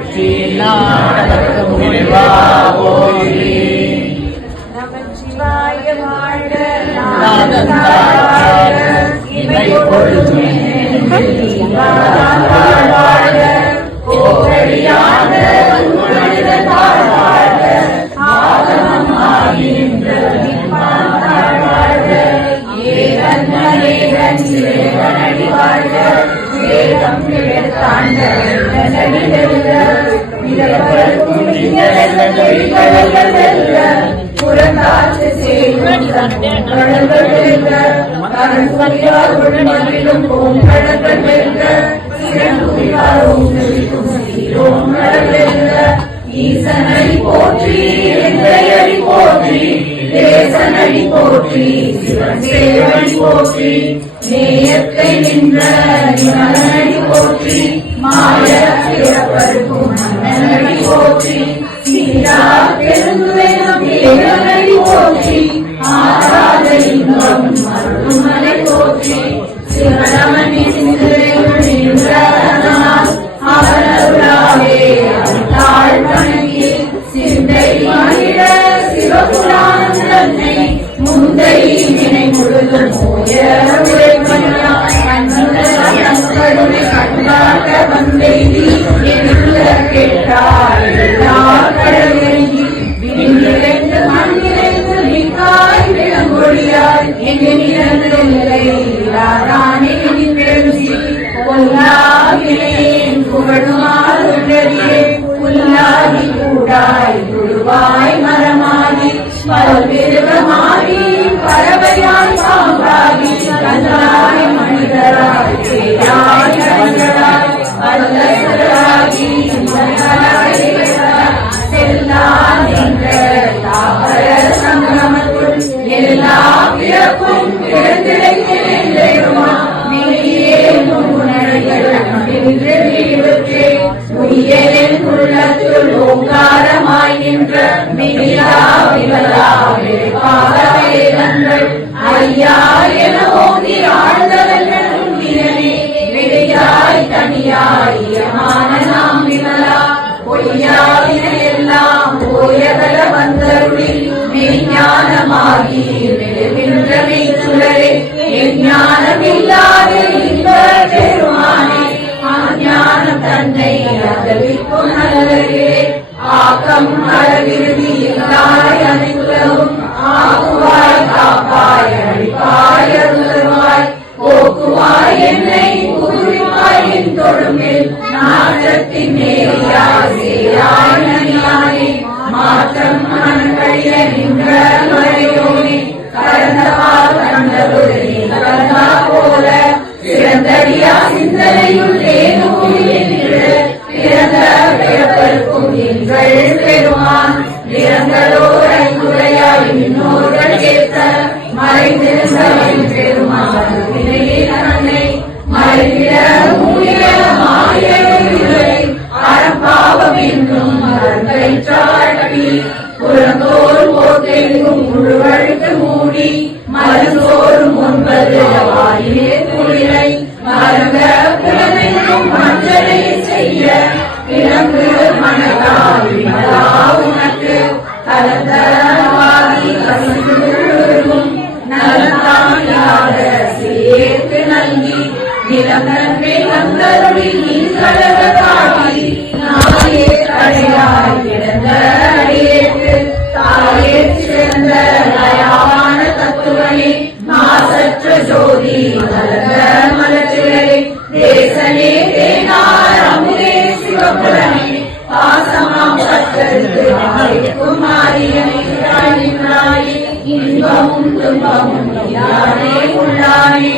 போற்றி நாடகம் நிறைவா போற்றி நமச்சிவாய வாழ்க நாதன் தாழ இமை பொழுதுமே வாழ்க கோவடியாக மனிதன் வாழ்க ஆகமம் ஆகின்ற வாழ்க ஏகன் ஏகன் சிவனடி வாழ்க வேதம் எடுத்தாண்ட புறந்தாற்று செய்யும் ஈசனை போற்றி எந்தையடி போற்றி தேசனடி போற்றி சிவன் சேவடி போற்றி நேயத்தை நின்ற நிமலனடி போற்றி மாய பிறப்பருக்கும் மன்னனடி போற்றி சீரா பெருந்துரையும் தேவனடி போற்றி ஆராத இன்பம் மருமலை போற்றி சிவனமணி சிந்தையுள் நின்றால் அவனருளாவே தாழ் வணங்கி சிந்தை மகிழ சிவபுராணம் தன்னை முந்தை வினை முழுதும் போய கண்ணுடை கண்டாக வந்தெய்தி எழுத கேட்டார் கடலெங்கி விண்ணிறைந்து மண்ணிறைந்து நிற்காய் விளங்கொழியாய் எங்கு நிறந்து நிலையிலாதானே பெருசி பொல்லாகினேன் புகழுமாறுள்ளறியே புல்லாகி கூடாய் குருவாய் மரமாகி பல்விருகமாகி பறவையாய் பாம்பாகி கல்லாய் மனிதராய் பேயாய் கண்களாய் அல்லராகி செல்லா நின்ற தாவர சங்கமத்துள் எல்லா பிறப்பும் பிறந்திடைக்கிறேன் மெய்யே உள்ளத்துள் ஓங்காரமாய் நின்ற மிகிலா விமலா வேதங்கள் ஐயா என ஓங்கி ஆழ்ந்தவர்களும் விடையாய் தனியாய் யமான நாம் விமலா பொய்யாவின எல்லாம் போயகல வந்தருளி மெய்ஞானமாகி மெழுகின்ற மெய்ச்சுடரே எஞ்ஞானமில்லாத இன்ப பெருமானே ஞானம் தன்னை அறிவிக்கும் நல்லரே ஆக்கம் அளவிருதி இல்லாய் அனைத்துலகும் ஆக்குவாய் காப்பாய் அழிப்பாய் அருள்வாய் போக்குவாய் என்னை புதுவாய் என் தொழுமில் நாட்டத்தின் நேரியாய் சேராய் நனியானே மாற்றம் மனக்கழிய நின்ற மறையோனே கலந்தவால் கண்டதொரு கலந்தா போல சிறந்தடியா சிந்தனையுள் பிறந்த பிறப்பருக்கும் எங்கள் பெருமான் நிறங்களோர் ஐந்துரையாய் இன்னோர்கள் ஏற்ற மறைந்திருந்த பெருமான் வினையே தன்னை மறைவிட மூலிய மாயை அறப்பாவம் என்னும் மரங்களைச்சாட்டி புறந்தோர் போட்டெங்கும் முழுவழுத்து மூடி மருந்தோறும் 9 வாயிலே குளிரை மரங்க புலமெங்கும் மஞ்சளை செய்ய பிறகு மனதால் விமலா உனக்கு கலந்தவாகி கசிந்தும் நலத்தாமியாக சேர்த்து நல்கி நிலங்கன்மை வந்தருளி நீங்களக காட்டி நாயே தடையாய் கிடந்த அடியேற்கு தாயே சிறந்த தயாவான தத்துவனே மாசற்ற ஜோதி மலர்ந்த மலர்ச்சிகளே தேசனே தேனார் அமுதே சிவபுரனே பாசமாம் பத்தருக்கு நாளைக்கும் மாரியனே இன்பமும் துன்பமும் யானே உள்ளானே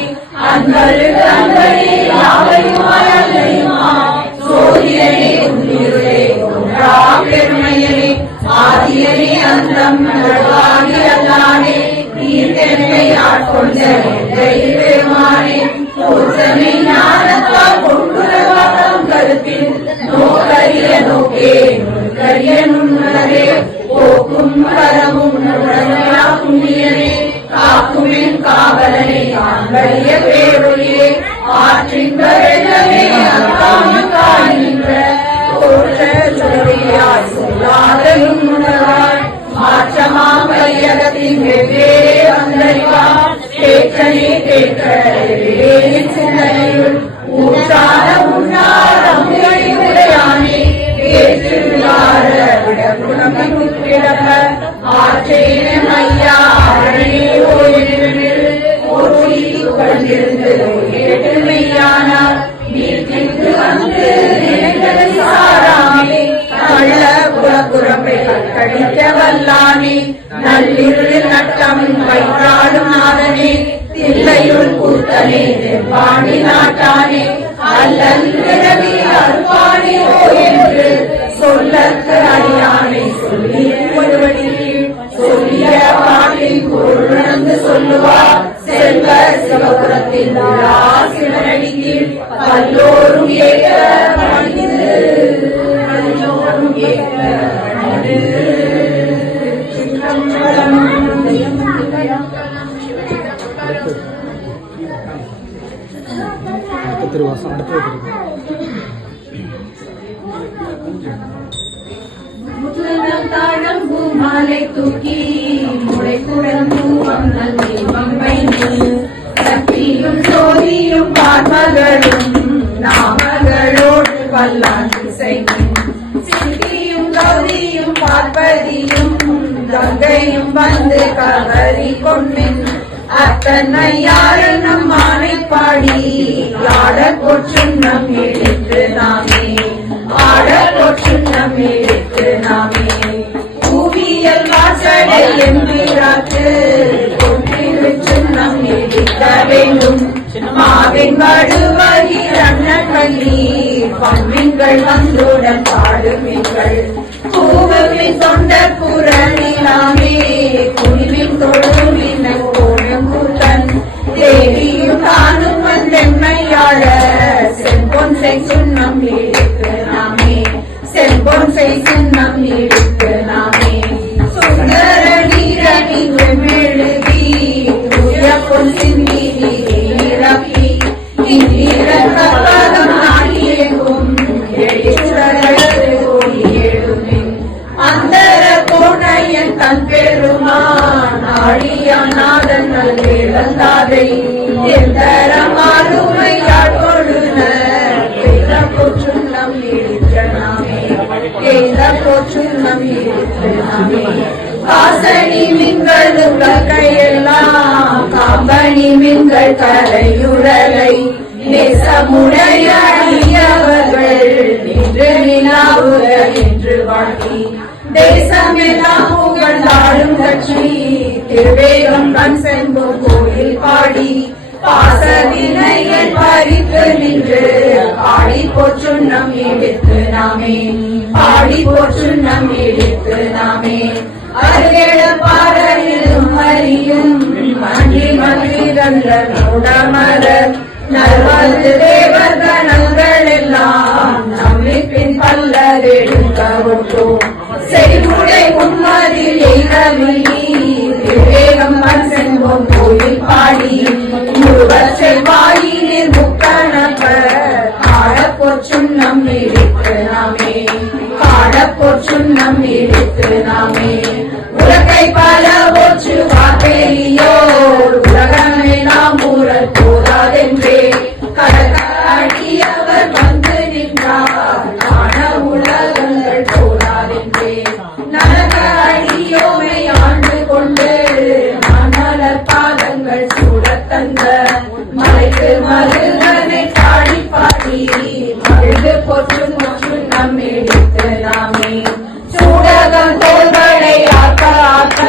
அன்பருக்கு அன்பனே யாவையுமாய் அல்லையுமாய் சோதியனே உன்னிருளே ஒன்றா பெருமையனே ஆதியனே அந்தம் நல்வாகி அல்லானே நீர்த்தென்னை ஆட்கொண்ட பெருமானே தோற்றனை ஞானத்தால் கொண்டுரவாதம் கருத்தில் நோக்கரிய நோக்கே நுண்கரிய நுண்ணுணரே போக்கும் கரமும் உடனே புண்ணியனே காக்குமின் காவலனை காண்பறிய பேரொழியே ஆற்றின் வெள்ளமே அக்காம காண்கின்ற மாதலும் உணர்வாய் மாற்றமாம் கையகத்தின் வெவ்வேறு வந்தறிவார் கேட்கனே கேட்க சிந்தனையுள் ஊற்றான உண்ணார் அமுதை உடையானே ஏற்றுள்ளார விடப்புடம்ப ஆற்றேன ஐயா அரணே ஓய்வில் ஓற்றி புகழ்ந்திருந்து ஏற்றுமையானார் வீட்டிற்கு வந்து நினைத்தது சாராமே கள்ள புறப்புறப்பை கடிக்க வல்லானே நள்ளிருள் நட்டம் வைத்தாடும் நாதனே தில்லையுள் கூத்தனே தென்பாண்டி நாட்டானே அல்லல் பிறவி அருப்பானே ஓ என்று சொல்லற்கு அறியானை சொல்லி ஒருவடி சொல்லிய பாட்டின் பொருளுணர்ந்து சொல்லுவார் செல்வ சிவபுரத்தில் சிவனடி கீழ் பல்லோரும் ஏற்க பணிந்து பல்லோரும் ஏற்க திருவாசம் அடுத்தது தாழம் பூமாலை தூக்கி முளை குழந்தூவம் நல்லி பம்பை சக்தியும் சோதியும் பார்மகளும் நாமகளோடு பல்லான் திசையும் சிந்தியும் கௌரியும் பார்ப்பதியும் கங்கையும் வந்து கவரி கொண்டின் அத்தனை யாரும் நம் ஆணை பாடி ஆட போற்றும் நம் எடுத்து நாமே ஆட போற்றும் நம் எடுத்து நாமே பூவியல் வாசடை எம்பிராக்கு கொண்டிருச்சும் நம் எடுக்க வேண்டும் மாவின் வடுவகி அண்ணி பண்மீன்கள் வந்துடன் பாடுமீன்கள் பூவின் தொண்ட புறணிலாமே குடிவின் தொழுமின் கோணங்கூட்டன் தேவியும் தானும் வந்தெம்மையாள செம்பொன் செய்யும் எடுத்து நாமே செம்பொன் செய்யும் எடுத்து நாமே சுந்தர நீரணி வெம்மெழுதி தூய பொன் சிந்தி இறப்பி இந்நீரப்பதம் நாடியெங்கும் எழுச்சரது ஓடி எழுமே அந்தர கோணையன் தன் பெருமான் ஆடியானாதன் நல்லேதாதை எந்தரமாறுமை ஆட்கொழுனர் போற்றும் நம் எடுத்த நாமே போற்றும் நம் எடுத்த நாமே காசணி மின்கள் உலகையெல்லாம் காம்பணி மின்கள் கரையுடலை நேசமுடைய அடியவர்கள் நின்று நிலாவுல என்று வாழ்த்தி தேசமெல்லாம் புகழ்ந்தாடும் கட்சி திருவேகம் கண் செல்வோம் கோயில் பாடி பாசவினையன் பறித்து நின்று பாடி போற்றும் நம் எடுத்து நாமே பாடி போற்றும் நம் எடுத்து நாமே அருகேட பாறையிலும் அறியும் மன்றி மன்றிரமர நல்வது தேவர் கணங்கள் எல்லாம் நம்மை பின் பல்லர் எடுக்க விட்டோம் செய்முறை உண்மதில் விவேகம் மண் செல்வோம் கோயில் பாடி முருகர் செல்வாயினில் முக்கணப்ப காட போற்றும் நம் எடுத்து நாமே காட போற்றும் நம் எடுத்து நாமே உலகை பல போற்று வாப்பேரியோர் உலகமெல்லாம் ஊரல் போதாதென்றே கடற்கடியவர் வந்து நின்றார் காண உலகங்கள் போதாதென்றே நரக அடியோமை ஆண்டு கொண்டு மணலர் பாதங்கள் சூடத் தந்த மலைக்கு மருகனை பாடி பாடி மருது போற்றும் போற்றும் நம் எடுத்து நாமே சூடகம் தோள்களை ஆக்க ஆக்க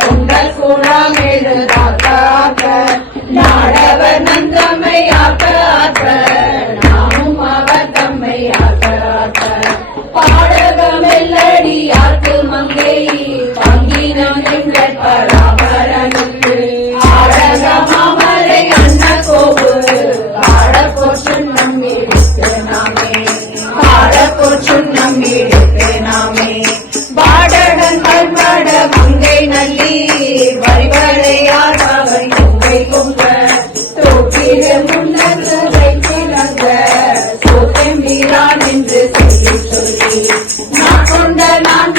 தொண்டர் சூழாம் எழுதாக்க ஆக்க நாடவர் நந்தம்மை ஆக்க ஆக்க நாமும் அவர் தம்மை ஆக்க ஆக்க பாடகம் எல்லடி ஆக்கு மங்கை பங்கினம் எங்கள் பராமரனுக்கு ஆடக மாமலை அண்ண கோவு காட போற்றும் நம் எடுத்து நாமே காட போற்றும் நம் எடுத்து நாமே பாடகன் பண்பட மங்கை நல்லி வரிவரையார் மகன் கொங்கை கொங்க தோற்றிட முன்னங்கு வைத்திலங்க சோத்தெம்பீரான் என்று சொல்லி சொல்லி நான் கொண்ட நான்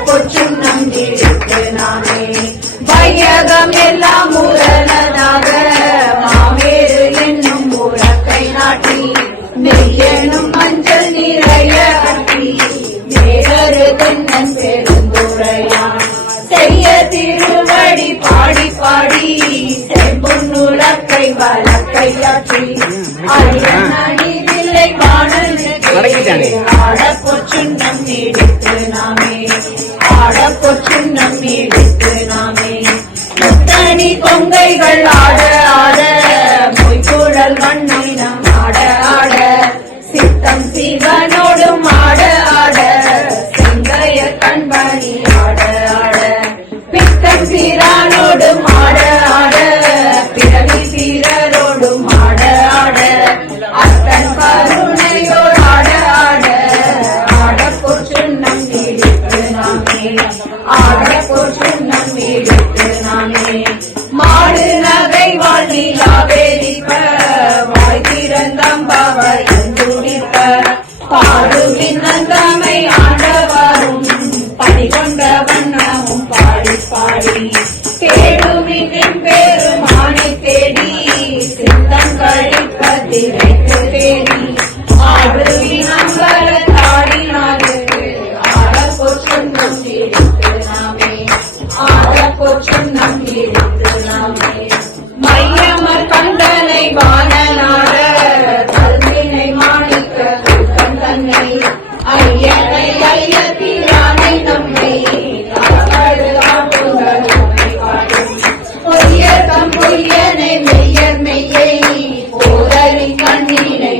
பொச்சுன்னம் இடித்து நாமே வையகம் எல்லாம் முரணனாக மாமேறு என்னும் உலக்கை நாட்டி மெய்யெனும் மஞ்சள் நிறைய கட்டி வேறு தென்னன் பெருந்துரையான் செய்ய திருவடி பாடி பாடி செம்பொன்னுலக்கை வழக்கையாற்றி அடியை வாணனுக்கு ஆட பொச்சுன்னம் நீடித்து நாமே ஆட பொச்சுன்னம் நீடித்து நாமே முத்தணி கொங்கைகள் ஆட ஆட மொய்குழல் வண்ணை நாம் ஆட ஆட சித்தம் சிவனோடும் ஆட ஆட செங்கைய கண்பணி ஆட ஆட பித்தம் பிரானோடும் ஆட ஆட பிறவி பிறரோடும் ஆட ஆட அத்தன் கருணையோடு ஆட ஆட ஆட பொச்சுன்னம் நீடித்து நாமே ஆட பொச்சுன்னம் நீடித்து நாமே மாடு நகை வாழ்நிலாவேரிப்ப வாய் திறந்தம்பவர் துடிப்ப பாடுவின் நந்தமை ஆண்டவரும் பணிகொண்ட வண்ணமும் பாடி பாடி தேடுமின் பெருமானை தேடி சித்தங்களிப்ப திரைத்து தேடி ஆடுவின் அம்பல தாடினாருக்கு ஆட பொச்சுன்னம் நீடித்து நாமே ஆட பொச்சுன்னம் நீடித்து நாமே மையமர் கந்தனை வானநாட கல்வினை மாணிக்க கந்தனை ஐயனை ஐயத்திரானை நம்மை பொய்யர்தம் பொய்யனை மெய்யர் மெய்யை போதறி கண்ணீனை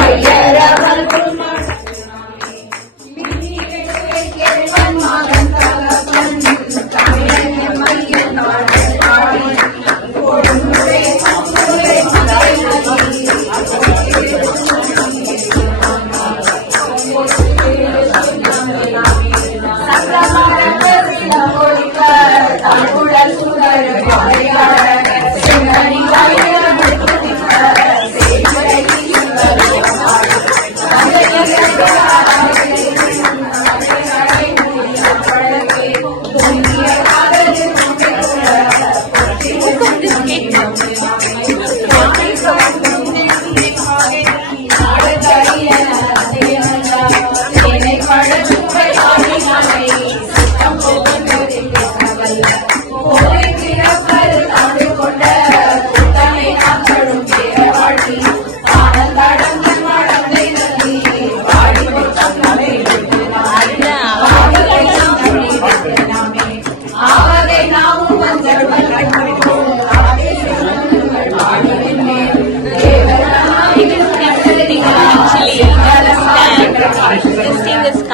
ஐயரவல் மகன் தகப்பன் தமிழன் மையன்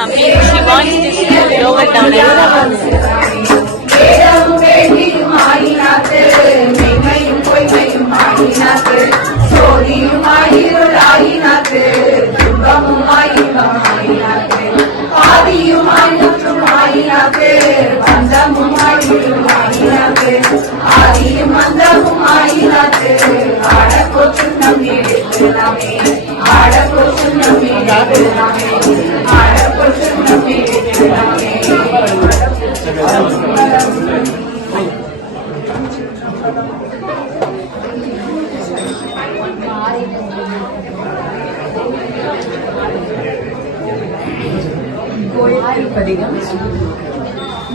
She wants to see it lower down.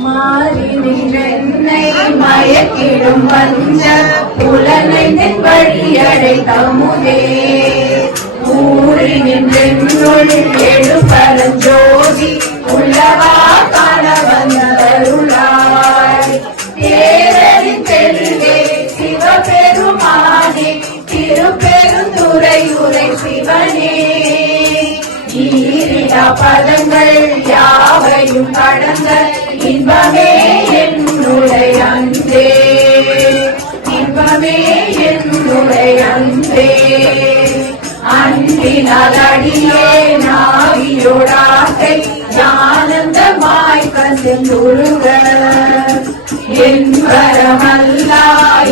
மாறி நின்றென்னை மயக்கிடும் வஞ்ச புலனை வழியடை தமுதே ஊறி நின்றென்னுள் எழுபரஞ்சோதி உள்ளவா காண வந்தருளாய் தேரரின் தெளிவே சிவபெருமானே திருப்பெருந்துறை உரை சிவனே ஈரிடா பதங்கள் யாவையும் கடந்த இன்பமே என்னுடைய அன்பே இன்பமே என்னுடைய அன்பே அன்பினால் அடியே நாவியோடாக்கை ஆனந்தமாய் கசிந்துருக என் வரமல்லா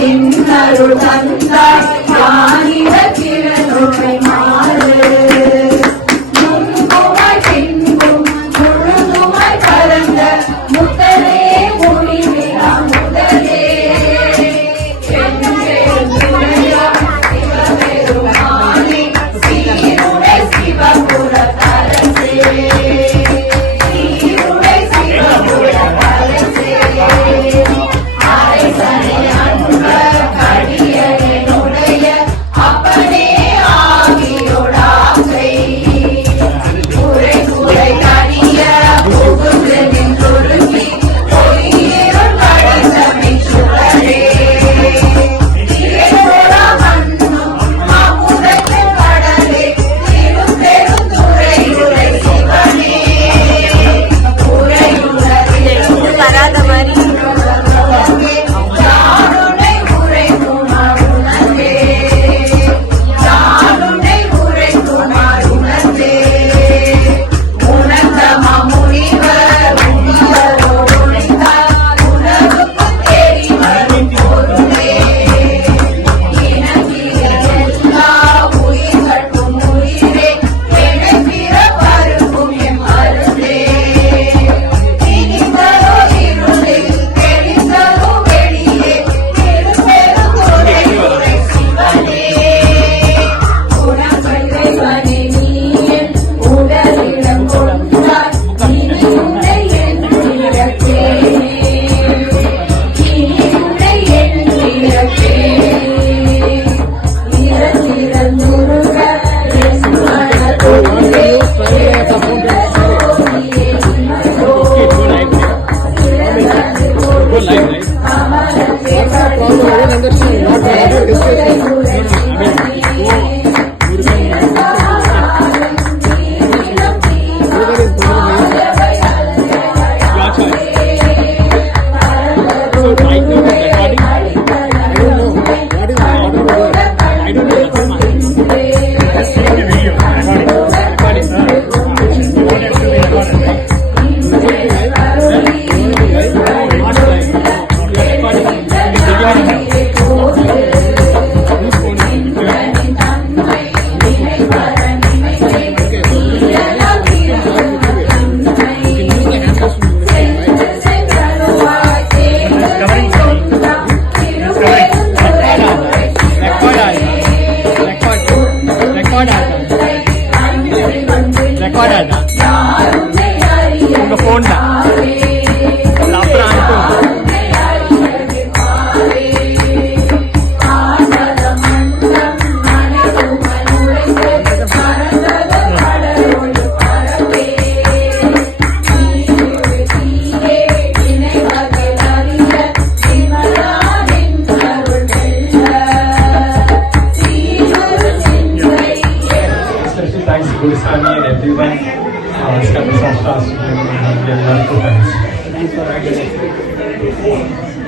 இன்னருள் தந்தாய் யானிட திறனுரை மாறு முன்புமாய் பின்பும் முழுதுமாய்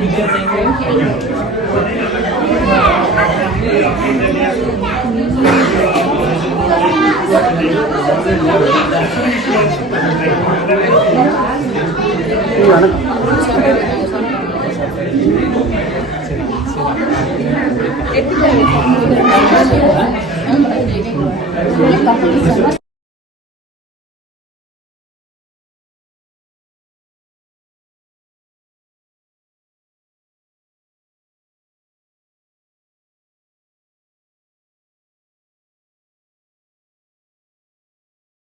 எடுத்துட்டு